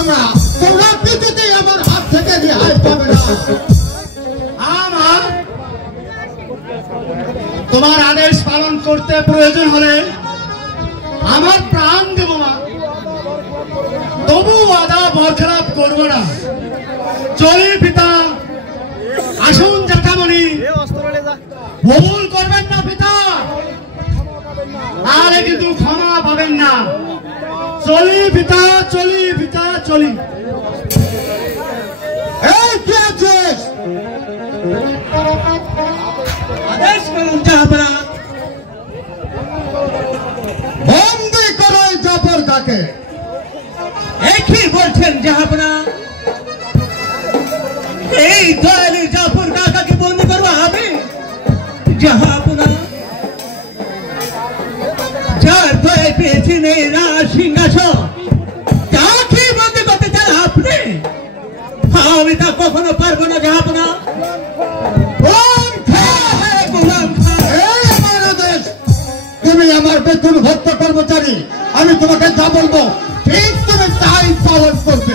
তোমরা তোমরা কিছুতেই আমার হাত থেকে রেহাই পাবে না। আমার তোমার আদেশ পালন করতে প্রয়োজন হলে আমার প্রাণ দেব না, তবু আদা বরখেলাপ করবো না। চলি পিতা, আসুন জ্যাঠামণি, ভুল করবেন না পিতা, তাহলে কিন্তু ক্ষমা পাবেন না। চলি পিতা, চলি পিতা, চলি। এই কে আছিস? আদেশ করুন জাহাপনা। বন্দি করো এই জাফর কাকে। কি বলছেন জাহাপনা? এই দয়ালু জাফর কাকাকে বন্দি করবো হবে? জাহাপনা, যার দয়ায় পেয়েছেন এই রাজ সিংহাসন, তাকে বন্দি করতে চান আপনি? আমি তা কখনো পারবো না জাহাপনা। তুমি আমার বেতন ভক্ত কর্মচারী, আমি তোমাকে যা বলবো ঠিক তুমি তাই পালন করবে।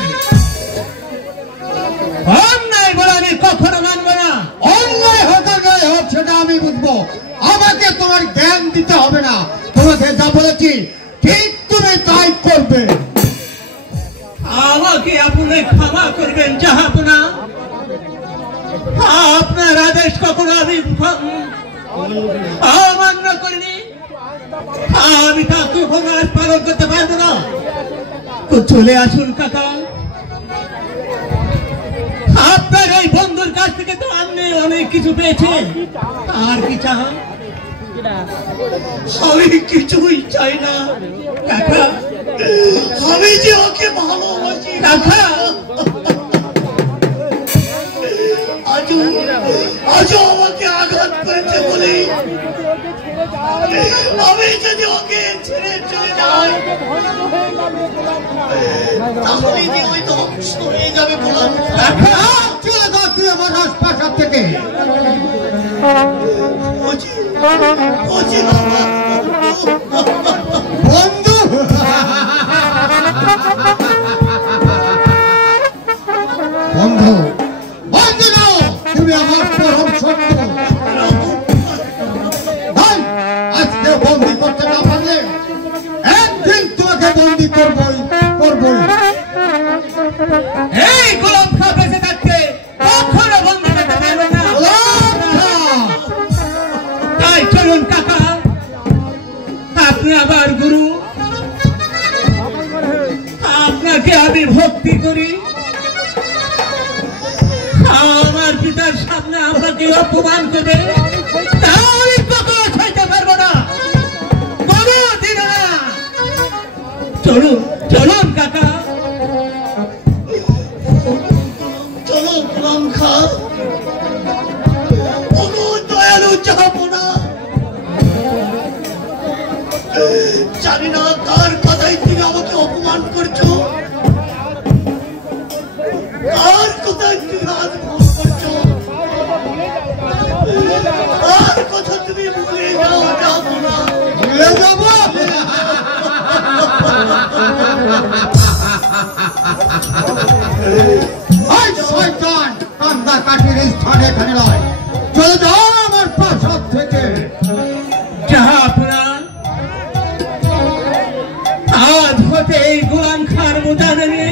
অন্যায় বলে আমি কখনো মানবো না। অন্যায় হোক আর ন্যায় হোক সেটা আমি বুঝবো, আমাকে তোমার জ্ঞান দিতে হবে না। তোমাকে যা বলেছি ঠিক তুমি তাই করবে। আমাকে আপনি ক্ষমা করবেন জাহাপনা। আপনার আদেশ কখনো আমি অমান্য করিনি, আমি তা কখনো আজ পালন করতে পারবো না। তো চলে আসুন কাকা, আপনার এই বন্ধুর কাছ থেকে তো আপনি অনেক কিছু পেয়েছেন, আর কি চান? আমি কিছুই চাই না কাকা, আমি যে ওকে ভালোবাসি কাকা। আজও আমাকে আঘাত করেছে বলে আমি যদি ওকে ছেড়ে চলে যাই তাহলে যে ওই ধ্বংস হয়ে যাবে বললাম। চলে যাও তুই আমার রাজপ্রাসাদ থেকে। বন্ধু বন্ধু বন্ধু নাও, তুমি আমার পরম শত্রু। আজকে বন্দি করতে না পারলে একদিন তোমাকে বন্দি করবই করবই। এই গোলাম খা বেঁচে থাকতে কখনো বন্দি করতে পারবে না। তাই চলুন কাকা, আপনি আমার গুরু, আপনাকে আমি ভক্তি করি। আমার পিতার সামনে আমাকে অপমান করবে তাহলে কখনো ছাইতে পারবো না, কোনদিন না। চলুন চলুন কাকা, চলুন গোলাম খা। কোনো দয়ালু যাবো না, জানি না কার কথাই তুমি আমাকে অপমান করছো, কার কথাই তুমি আজ ভুল করছো, কার কথা তুমি ভুলে যাও যাবো না। ভুলে যাবো? ওই শয়তান কান্দা কাঠির স্থানে এখানে নয়, চলে যাও আমার প্রাসাদ থেকে। জাহাপনা, আজ হতে এই গোলাম খার মোতাবেকে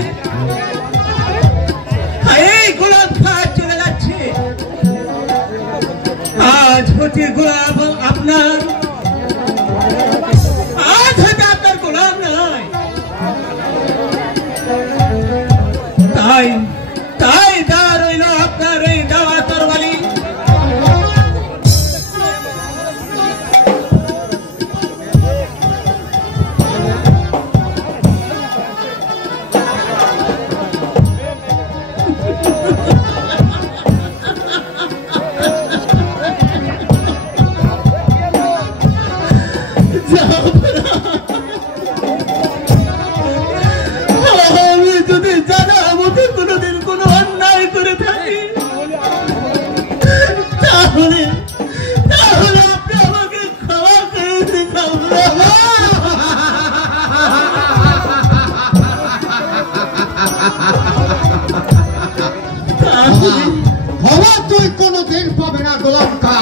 এই গোলাম খা চলে যাচ্ছে। আজ হতে গোলাম আপনার, আজ হতে আপনার গোলাম নয়। তাই তাই দা রইল আপনার এই দেওয়া তরবারি। আমি যদি জানা আমাকে কোনোদিন আসলে ক্ষমা তুই কোনোদিন পাবে না গোলাম খা।